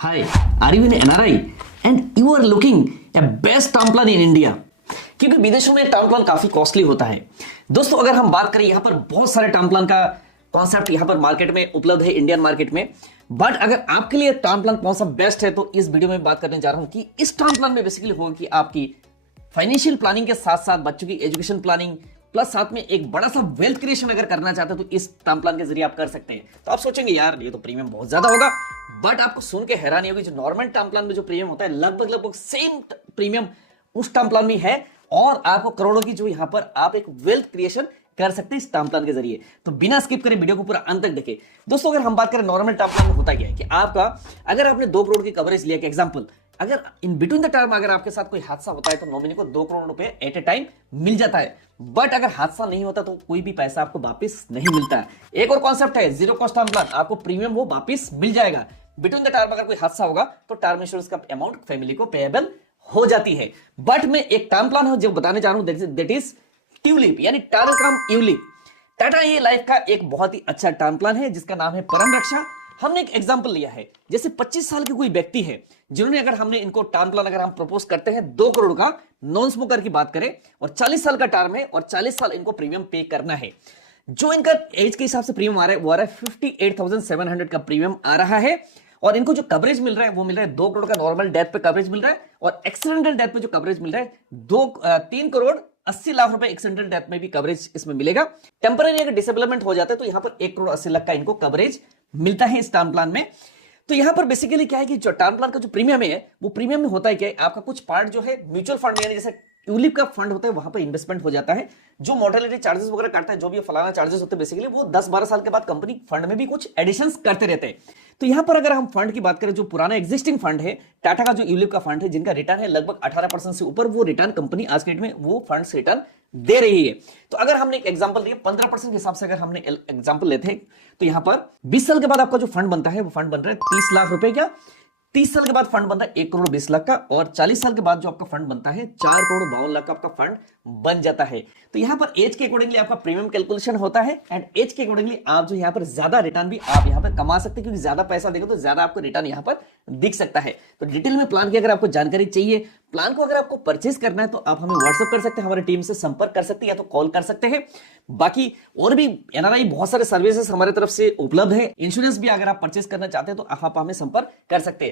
Hi, are you an NRI and you are looking a best term plan in India? क्योंकि विदेशों में term plan काफी costly होता है। दोस्तों, अगर हम बात करें, यहाँ पर बहुत सारे टर्म प्लान का कॉन्सेप्ट यहाँ पर मार्केट में उपलब्ध है, इंडियन मार्केट में। बट अगर आपके लिए टर्म प्लान कौन सा बेस्ट है, तो इस वीडियो में बात करने जा रहा हूं कि इस टर्म प्लान में बेसिकली होगा कि आपकी फाइनेंशियल प्लानिंग के साथ साथ बच्चों की एजुकेशन प्लानिंग प्लस साथ में एक बड़ा सा वेल्थ क्रिएशन अगर करना चाहते हो तो इस टर्म प्लान के जरिए आप कर सकते हैं। तो आप सोचेंगे यार ये तो प्रीमियम बहुत ज्यादा होगा, बट आपको सुन के हैरानी होगी, जो नॉर्मल टर्म प्लान में जो प्रीमियम होता है लगभग सेम प्रीमियम उस टर्म प्लान में है, और आपको करोड़ों की जो यहां पर आप एक वेल्थ क्रिएशन कर सकते हैं इस टर्म प्लान के जरिए। तो बिना स्किप करे वीडियो को पूरा अंत तक देखें। दोस्तों, अगर हम बात करें नॉर्मल टर्म प्लान में होता क्या है कि आपका अगर आपने 2 करोड़ की कवरेज लिया, एग्जांपल, अगर इन बिटवीन द टर्म अगर आपके साथ कोई हादसा होता है तो नॉमिनी को 2 करोड़ रुपए एट ए टाइम मिल जाता है। बट अगर हादसा नहीं होता तो कोई भी पैसा आपको वापस नहीं मिलता है। एक और कॉन्सेप्ट है जीरो कॉस्ट टर्म प्लान, आपको प्रीमियम वो वापस मिल जाएगा। बिटवीन द टर्म अगर कोई हादसा होगा तो टर्म इंश्योरेंस का अमाउंट फैमिली को पेएबल हो जाती है। बट मैं एक टर्म प्लान है जो बताने जा रहा हूं, दैट इज ट्यूलिप, यानी टाटा यूलिप। टाटा ये लाइफ का एक बहुत ही अच्छा टर्म प्लान है जिसका नाम है परम रक्षा। हमने एक एग्जांपल लिया है, जैसे 25 साल के कोई व्यक्ति है जिन्होंने, अगर हमने इनको टर्म प्लान अगर हम प्रपोज करते हैं 2 करोड़ का, नॉन स्मोकर की बात करें, और 40 साल का टर्म है और 40 साल इनको प्रीमियम पे करना है। जो इनका एज के हिसाब से प्रीमियम आ रहा है वो आ रहा है 58,700 का प्रीमियम आ रहा है। और इनको जो कवरेज मिल रहा है वो मिल रहा है 2 करोड़ का नॉर्मल डेथ पे कवरेज मिल रहा है, और एक्सीडेंटल डेथ पे जो कवरेज मिल रहा है 3 करोड़ 80 लाख रुपए एक्सीडेंटल डेथ में भी कवरेज इसमें मिलेगा। टेम्पररी अगर डिसेबलमेंट हो जाता है तो यहां पर 1 करोड़ 80 लाख का इनको कवरेज मिलता है इस टर्म प्लान में। तो यहां पर बेसिकली क्या है कि जो टर्म प्लान का जो प्रीमियम है वो प्रीमियम में होता है क्या है, आपका कुछ पार्ट जो है म्यूचुअल फंड यानी जैसे ट्यूलिप का फंड होता है वहां पर इन्वेस्टमेंट हो जाता है। जो मोर्टेलिटी चार्जेस वगैरह काटता है, जो भी फलाना चार्जेस होते हैं, बेसिकली वो 10-12 साल के बाद कंपनी फंड में भी कुछ एडिशंस करते रहते हैं। तो यहां पर अगर हम फंड की बात करें, जो पुराना एग्जिस्टिंग फंड है टाटा का, जो यूलिप का फंड है, जिनका रिटर्न है लगभग 18% से ऊपर, वो रिटर्न कंपनी आज के डेट में वो फंड्स रिटर्न दे रही है। तो अगर हमने एक एग्जांपल दिया 15% के हिसाब से अगर हमने एग्जांपल लेते हैं, तो यहां पर 20 साल के बाद आपका जो फंड बनता है वो फंड बन रहा है 30 लाख रुपए का। 30 साल के बाद फंड बनता है 1 करोड़ 20 लाख का, और 40 साल के बाद जो आपका फंड बनता है 4 करोड़ 52 लाख का आपका फंड बन जाता है। तो यहां पर एज के अकॉर्डिंगली आपका प्रीमियम कैलकुलेशन होता है, एंड एज के अकॉर्डिंगली आप जो यहां पर ज्यादा रिटर्न भी आप यहां पर कमा सकते हैं, क्योंकि ज्यादा पैसा देगा तो ज्यादा आपको रिटर्न यहां पर दिख सकता है। तो डिटेल में प्लान की अगर आपको जानकारी चाहिए, प्लान को अगर आपको परचेज करना है, तो आप हमें व्हाट्सएप कर सकते हैं, हमारी टीम से संपर्क कर सकते हैं या तो कॉल कर सकते हैं। बाकी और भी एनआरआई बहुत सारे सर्विसेज हमारे तरफ से उपलब्ध है। इंश्योरेंस भी अगर आप परचेज करना चाहते हैं तो आप हमें संपर्क कर सकते हैं।